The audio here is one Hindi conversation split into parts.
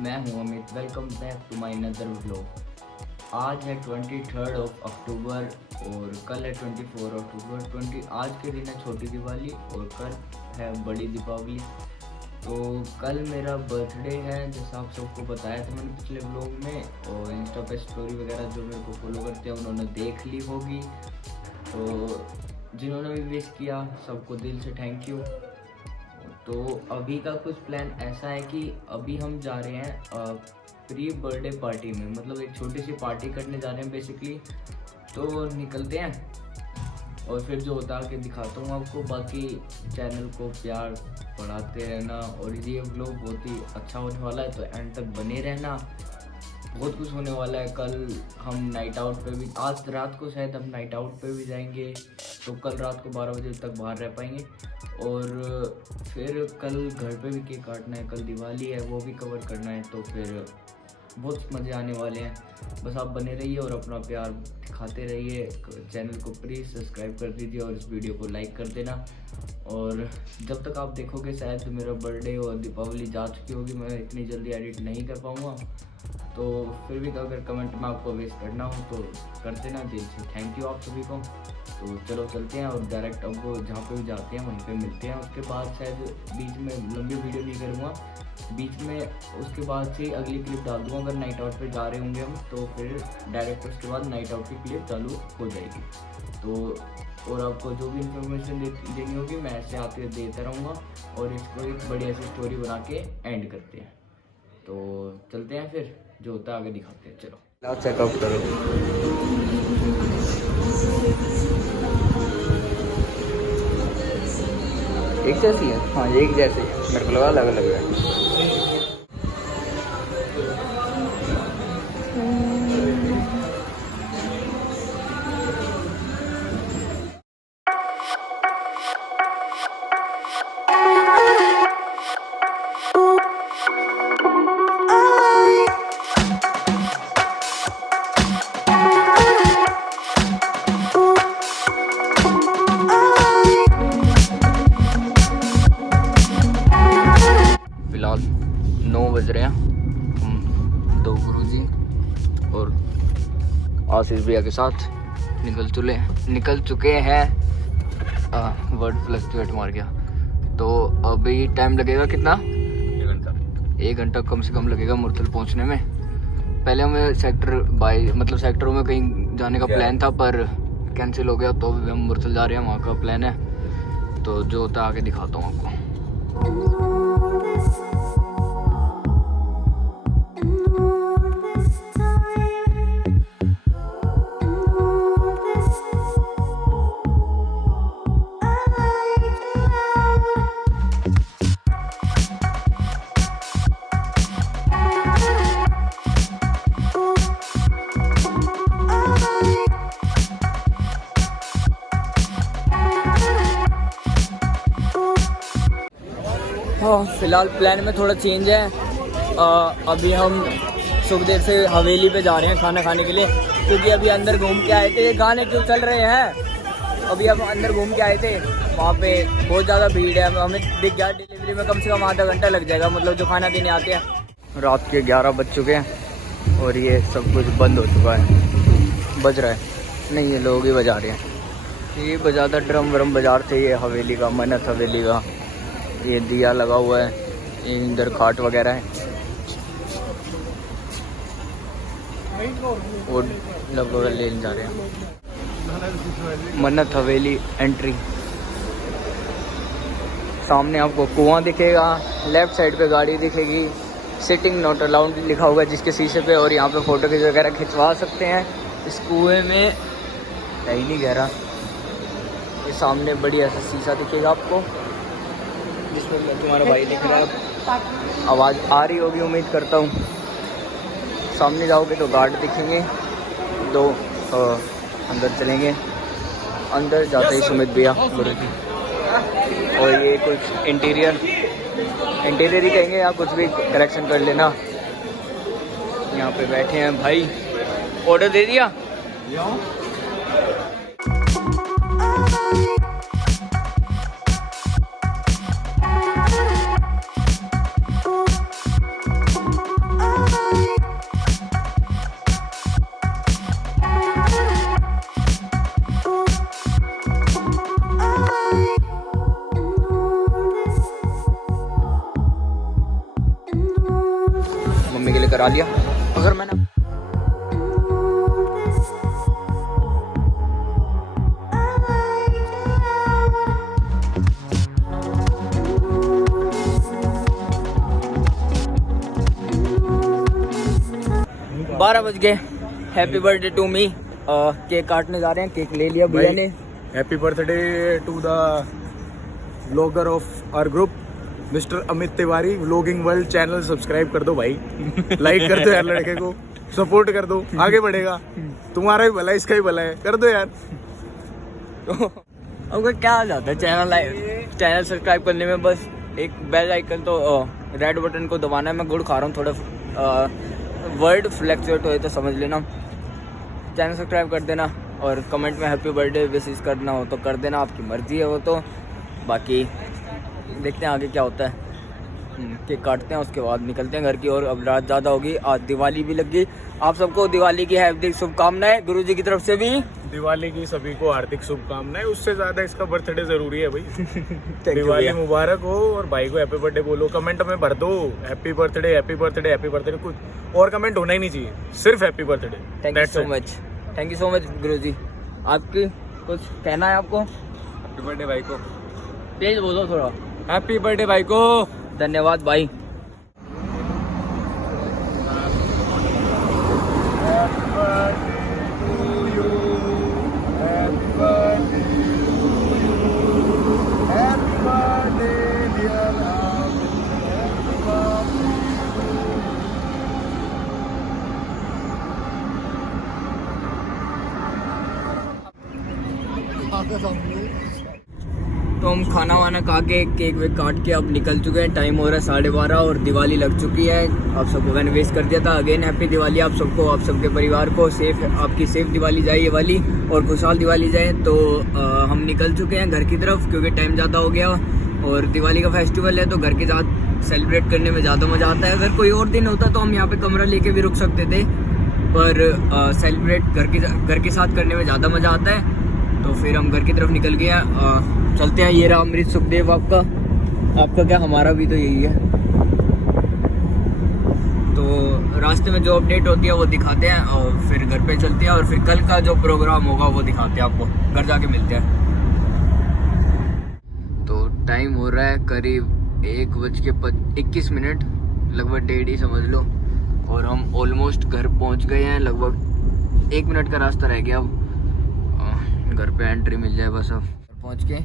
मैं हूं Amit. Welcome back to my another vlog. आज है 23 अक्टूबर और कल है 24 अक्टूबर। 20 आज के दिन है छोटी दिवाली और कल है बड़ी दीपावली। तो कल मेरा बर्थडे है, जैसा आप सबको बताया था मैंने पिछले व्लॉग में, और इंस्टा पे स्टोरी वगैरह जो मेरे को फॉलो करते हैं उन्होंने देख ली होगी। तो जिन्होंने भी विश किया सबको दिल से थैंक यू। तो अभी का कुछ प्लान ऐसा है कि अभी हम जा रहे हैं प्री बर्थडे पार्टी में, मतलब एक छोटी सी पार्टी करने जा रहे हैं बेसिकली। तो निकलते हैं और फिर जो होता है कि दिखाता हूँ आपको। बाकी चैनल को प्यार बढ़ाते रहना और ये व्लॉग बहुत ही अच्छा होने वाला है, तो एंड तक बने रहना। बहुत कुछ होने वाला है। कल हम नाइट आउट पे भी, आज रात को शायद हम नाइट आउट पे भी जाएंगे, तो कल रात को 12 बजे तक बाहर रह पाएंगे। और फिर कल घर पे भी केक काटना है, कल दिवाली है वो भी कवर करना है। तो फिर बहुत मज़े आने वाले हैं। बस आप बने रहिए और अपना प्यार दिखाते रहिए। चैनल को प्लीज़ सब्सक्राइब कर दीजिए और इस वीडियो को लाइक कर देना। और जब तक आप देखोगे शायद मेरा बर्थडे और दीपावली जा चुकी होगी, मैं इतनी जल्दी एडिट नहीं कर पाऊँगा। तो फिर भी अगर कमेंट में आपको विश करना हो तो कर देना। दिल से थैंक यू आप सभी को। तो चलो चलते हैं और डायरेक्ट अब जहाँ पे भी जाते हैं वहीं पे मिलते हैं। उसके बाद शायद बीच में लंबी वीडियो नहीं करूँगा, बीच में उसके बाद से अगली क्लिप डाल दूँगा। अगर नाइट आउट पे जा रहे होंगे हम तो फिर डायरेक्ट उसके बाद नाइट आउट की क्लिप चालू हो जाएगी। तो और आपको जो भी इंफॉर्मेशन देनी होगी मैं ऐसे आते देता रहूँगा और इसको एक बढ़िया सी स्टोरी बना के एंड करते हैं। तो चलते हैं, फिर जो होता है आगे दिखाते हैं। चलो चेकआउट करो। एक जैसी है? हाँ एक जैसी है, मेरे को लगा अलग अलग है। फिलहाल 9 बज रहे हैं। हम दो गुरुजी और आशीष भैया के साथ निकल चुके हैं। वर्ड फ्लक्चुएट मार गया। तो अभी टाइम लगेगा कितना? 1 घंटा कम से कम लगेगा मुरथल पहुंचने में। पहले हमें सेक्टरों में कहीं जाने का प्लान था पर कैंसिल हो गया, तो अभी हम मुरथल जा रहे हैं, वहाँ का प्लान है। तो जो होता है आगे दिखाता हूँ आपको। हाँ फिलहाल प्लान में थोड़ा चेंज है। अभी हम सुखदेव से हवेली पे जा रहे हैं खाना खाने के लिए, क्योंकि अभी अंदर घूम के आए थे। ये गाने क्यों चल रहे हैं? अभी हम अंदर घूम के आए थे, वहाँ पे बहुत ज़्यादा भीड़ है। हमें दिख गया डिलीवरी में कम से कम आधा घंटा लग जाएगा, मतलब जो खाना देने आते हैं। रात के 11 बज चुके हैं और ये सब कुछ बंद हो चुका है। बज रहा है नहीं, ये लोग ही बजा रहे हैं। ये बजाता ड्रम व्रम बाजार थे, ये हवेली का, मन्नत हवेली का। ये दिया लगा हुआ है, ये इधर खाट वगैरह है और लगभग ले जा रहे हैं। मन्नत हवेली एंट्री। सामने आपको कुआं दिखेगा, लेफ्ट साइड पे गाड़ी दिखेगी, सिटिंग नॉट अलाउड लिखा होगा जिसके शीशे पे, और यहाँ पे फ़ोटो वगैरह खिंचवा सकते हैं। इस कुएं में है ही नहीं गहरा। ये सामने बढ़िया सा शीशा दिखेगा आपको, जिसमें तुम्हारा भाई दिख रहा है। आवाज़ आ रही होगी उम्मीद करता हूँ। सामने जाओगे तो गार्ड दिखेंगे दो। अंदर चलेंगे, अंदर जाते ही सुमित भैया गुरु जी। और ये कुछ इंटीरियर ही कहेंगे या कुछ भी करेक्शन कर लेना। यहाँ पे बैठे हैं भाई। ऑर्डर दे दिया? करा लिया। अगर मैंने बारह बज गए। Happy birthday to me. Cake काटने जा रहे हैं, केक ले लिया भैया ने। Happy birthday to the vlogger of our group mister Amit Tiwari. Vlogging world channel subscribe कर दो भाई, लाइक कर दो यार, लड़के को सपोर्ट कर दो, आगे बढ़ेगा। तुम्हारा भी भला इसका भी भला है, कर दो यार। तो अब क्या आ जाता है चैनल सब्सक्राइब करने में, बस एक बेल आइकन तो रेड बटन को दबाना है। मैं गुड़ खा रहा हूँ, थोड़ा वर्ड फ्लैक्चुएट हो तो समझ लेना। चैनल सब्सक्राइब कर देना और कमेंट में हैप्पी बर्थडे विशेष करना हो तो कर देना, आपकी मर्जी है वो तो। बाकी देखते हैं आगे क्या होता है। केक काटते हैं, उसके बाद निकलते हैं घर की ओर। अब रात ज़्यादा होगी, आज दिवाली भी लग गई। आप सबको दिवाली की हार्दिक शुभकामनाएं गुरुजी की तरफ से भी। दिवाली की सभी को हार्दिक शुभकामनाएं। उससे ज्यादा इसका बर्थडे जरूरी है भाई। दिवाली मुबारक हो और भाई को हैप्पी बर्थडे बोलो, कमेंट में भर दो happy birthday happy birthday happy birthday. कुछ और कमेंट होना ही नहीं चाहिए, सिर्फ happy birthday. Thank you so much, thank you so much guruji. आपकी कुछ कहना है आपको? हैप्पी बर्थडे भाई को तेज बोलो थोड़ा। हैप्पी बर्थडे भाई को। धन्यवाद भाई। तो हम खाना वाना खा के केक वेक काट के अब निकल चुके हैं। टाइम हो रहा है 12:30 और दिवाली लग चुकी है। आप सबको मैंने वेस्ट कर दिया था। अगेन हैप्पी दिवाली आप सबको, आप सबके परिवार को। आपकी सेफ दिवाली जाए ये वाली, और खुशहाल दिवाली जाए। तो हम निकल चुके हैं घर की तरफ, क्योंकि टाइम ज़्यादा हो गया और दिवाली का फेस्टिवल है तो घर के साथ सेलिब्रेट करने में ज़्यादा मज़ा आता है। अगर कोई और दिन होता तो हम यहाँ पर कमरा लेके भी रुक सकते थे, पर सेलिब्रेट घर के साथ करने में ज़्यादा मज़ा आता है। तो फिर हम घर की तरफ निकल गए। चलते हैं। ये रहा अमृत सुखदेव आपका क्या, हमारा भी तो यही है। तो रास्ते में जो अपडेट होती है वो दिखाते हैं और फिर घर पे चलते हैं, और फिर कल का जो प्रोग्राम होगा वो दिखाते हैं आपको। घर जाके मिलते हैं। तो टाइम हो रहा है करीब 1:21, लगभग 1:30 समझ लो, और हम ऑलमोस्ट घर पहुंच गए हैं। लगभग 1 मिनट का रास्ता रह गया। अब घर पे एंट्री मिल जाए बस। अब पहुंच के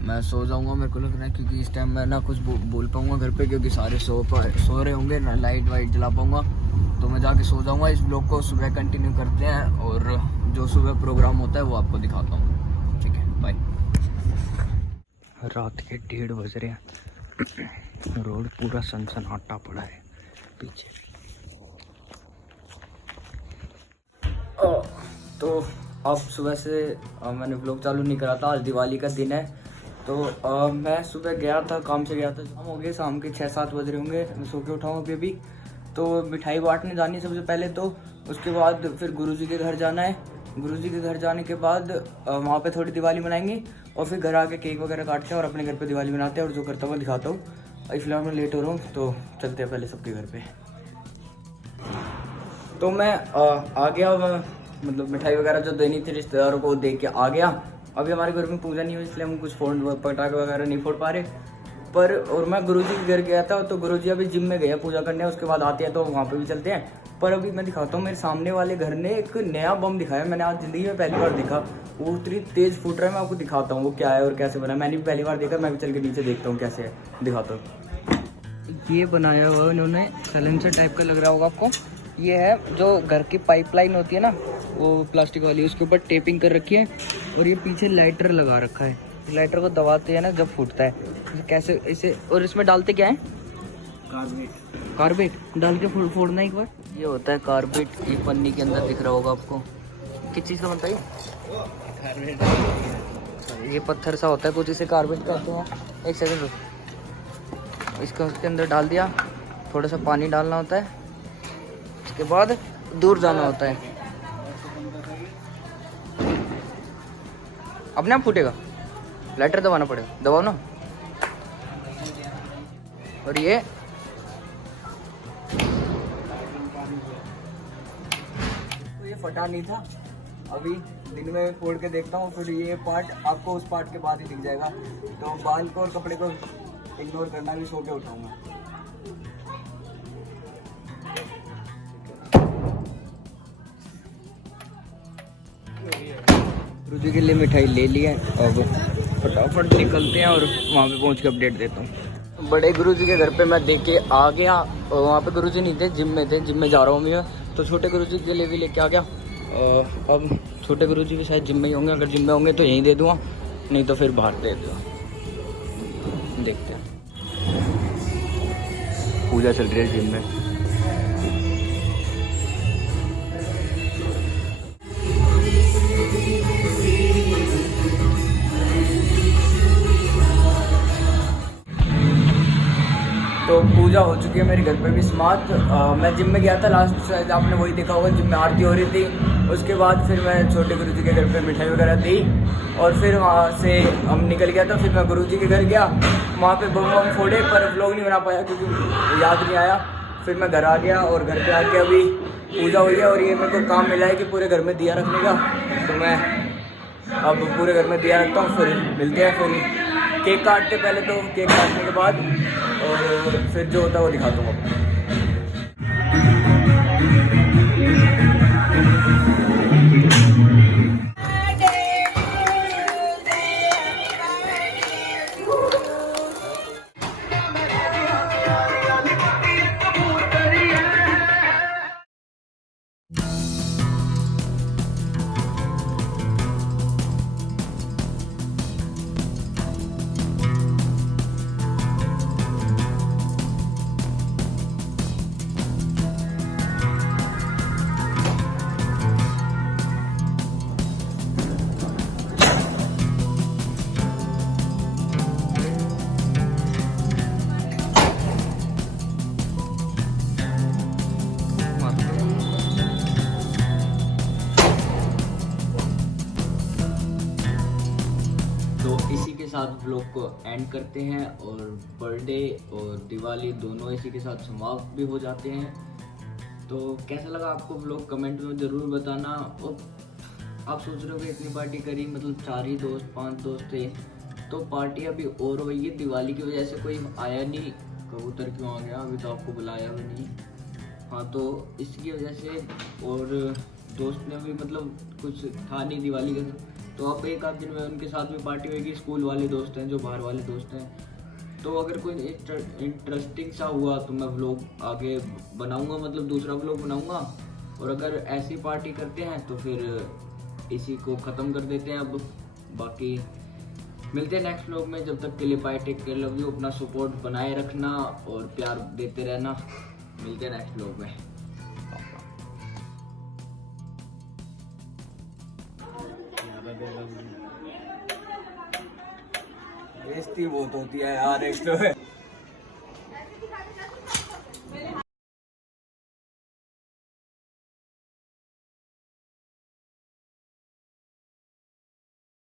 मैं सो जाऊंगा, मेरे को लग रहा है, क्योंकि इस टाइम मैं ना कुछ बोल पाऊंगा घर पे, क्योंकि सारे सो रहे होंगे ना, लाइट वाइट जला पाऊंगा। तो मैं जाके सो जाऊंगा। इस ब्लॉग को सुबह कंटिन्यू करते हैं, और जो सुबह प्रोग्राम होता है वो आपको दिखाता हूँ। ठीक है, बाय। रात के 1:30 बज रहे हैं। रोड पूरा सनसनाटा पड़ा है पीछे। तो अब सुबह से मैंने ब्लॉग चालू नहीं करा था। आज दिवाली का दिन है। तो मैं सुबह गया था, काम से गया था। शाम हो गए, शाम के 6-7 बज रहे होंगे। मैं सो के उठा हूँ अभी। तो मिठाई बांटने जानी है सबसे पहले। तो उसके बाद फिर गुरुजी के घर जाना है। गुरुजी के घर जाने के बाद वहाँ पे थोड़ी दिवाली मनाएंगे, और फिर घर आके केक वगैरह काटते हैं और अपने घर पे दिवाली मनाते हैं। और जो करता हुआ दिखाता हूँ। अभी फिलहाल मैं लेट हो रहा हूँ, तो चलते हैं पहले सबके घर पे। तो मैं आ गया, मतलब मिठाई वगैरह जो देनी थी रिश्तेदारों को दे के आ गया। अभी हमारे घर में पूजा नहीं हुई, इसलिए हम कुछ पटाखे वगैरह नहीं फोड़ पा रहे। पर और मैं गुरुजी के घर गया था, तो गुरुजी अभी जिम में गए पूजा करने। उसके बाद आते हैं तो वहाँ पे भी चलते हैं। पर अभी मैं दिखाता हूँ, मेरे सामने वाले घर ने एक नया बम दिखाया। मैंने आज ज़िंदगी में पहली बार देखा। वो उतनी तेज़ फूट रहा है, मैं आपको दिखाता हूँ वो क्या है और कैसे बना। मैंने भी पहली बार देखा। मैं भी चल के नीचे देखता हूँ कैसे है, दिखाता हूँ। ये बनाया हुआ उन्होंने, साइलेंसर टाइप का लग रहा होगा आपको। ये है जो घर की पाइपलाइन होती है ना, वो प्लास्टिक वाली, उसके ऊपर टेपिंग कर रखी है। और ये पीछे लाइटर लगा रखा है। लाइटर को दबाते हैं ना जब फूटता है, कैसे इसे। और इसमें डालते क्या है? कार्बेट डाल के फोड़ना एक बार। ये होता है कार्बेट। ये पन्नी के अंदर दिख रहा होगा आपको। किस चीज़ का बनता है ये? पत्थर सा होता है कुछ, इसे कार्बेट कहते हैं। एक सेकंड रुक। इसको उसके अंदर डाल दिया, थोड़ा सा पानी डालना होता है, उसके बाद दूर जाना होता है। अपने आप फूटेगा, लाइटर दबाना पड़ेगा। दबाओ ना। और ये ये फटा नहीं था। अभी दिन में फोड़ के देखता हूँ, फिर ये पार्ट आपको उस पार्ट के बाद ही दिख जाएगा। तो बाल को और कपड़े को इग्नोर करना, भी सो के उठाऊंगा। गुरुजी के लिए मिठाई ले लिया, अब फटाफट निकलते हैं और वहाँ पे पहुँच के अपडेट देता हूँ। बड़े गुरुजी के घर पे मैं देख के आ गया, और वहाँ पे गुरुजी नहीं थे, जिम में थे। जिम में जा रहा हूँ मैं, तो छोटे गुरुजी के लिए भी लेके आ गया। अब छोटे गुरुजी भी शायद जिम में ही होंगे, अगर जिम में होंगे तो यहीं दे दूँगा, नहीं तो फिर बाहर दे दूँगा। देखते हैं। पूजा चल रही है जिम में। तो पूजा हो चुकी है मेरे घर पे भी समाप्त। मैं जिम में गया था लास्ट, शायद आपने वही देखा होगा, जिम में आरती हो रही थी। उसके बाद फिर मैं छोटे गुरुजी के घर पे मिठाई वगैरह दी, और फिर वहाँ से हम निकल गया था। फिर मैं गुरुजी के घर गया, वहाँ पे बम बम फोड़े, पर व्लॉग नहीं बना पाया क्योंकि याद नहीं आया। फिर मैं घर आ गया, और घर पे आके अभी पूजा हुई है, और ये मेरे को काम मिला है कि पूरे घर में दिया रखने का। तो मैं अब पूरे घर में दिया रखता हूँ, फिर मिलते हैं। फिर केक काटते, पहले तो केक काटने के बाद, और फिर जो होता है वो दिखाता हूँ आपको। तो इसी के साथ व्लॉग को एंड करते हैं, और बर्थडे और दिवाली दोनों इसी के साथ समाप्त भी हो जाते हैं। तो कैसा लगा आपको व्लॉग, कमेंट में ज़रूर बताना। और आप सोच रहे हो कि इतनी पार्टी करी, मतलब 4 ही दोस्त 5 दोस्त थे, तो पार्टी अभी और हुई है। दिवाली की वजह से कोई आया नहीं, कबूतर क्यों आ गया, अभी तो आपको बुलाया भी नहीं। हाँ, तो इसकी वजह से, और दोस्त ने भी मतलब कुछ था नहीं दिवाली का, तो अब एक आध दिन में उनके साथ भी पार्टी होगी। स्कूल वाले दोस्त हैं, जो बाहर वाले दोस्त हैं। तो अगर कोई इंटरेस्टिंग सा हुआ तो मैं व्लॉग आगे बनाऊंगा, मतलब दूसरा व्लॉग बनाऊंगा। और अगर ऐसी पार्टी करते हैं तो फिर इसी को ख़त्म कर देते हैं। अब बाकी मिलते हैं नेक्स्ट व्लॉग में, जब तक के लिए bye, take care, love you. अपना सपोर्ट बनाए रखना और प्यार देते रहना। मिलते हैं नेक्स्ट व्लॉग में। बेइज्जती बहुत होती है यार, एक्स्ट्रा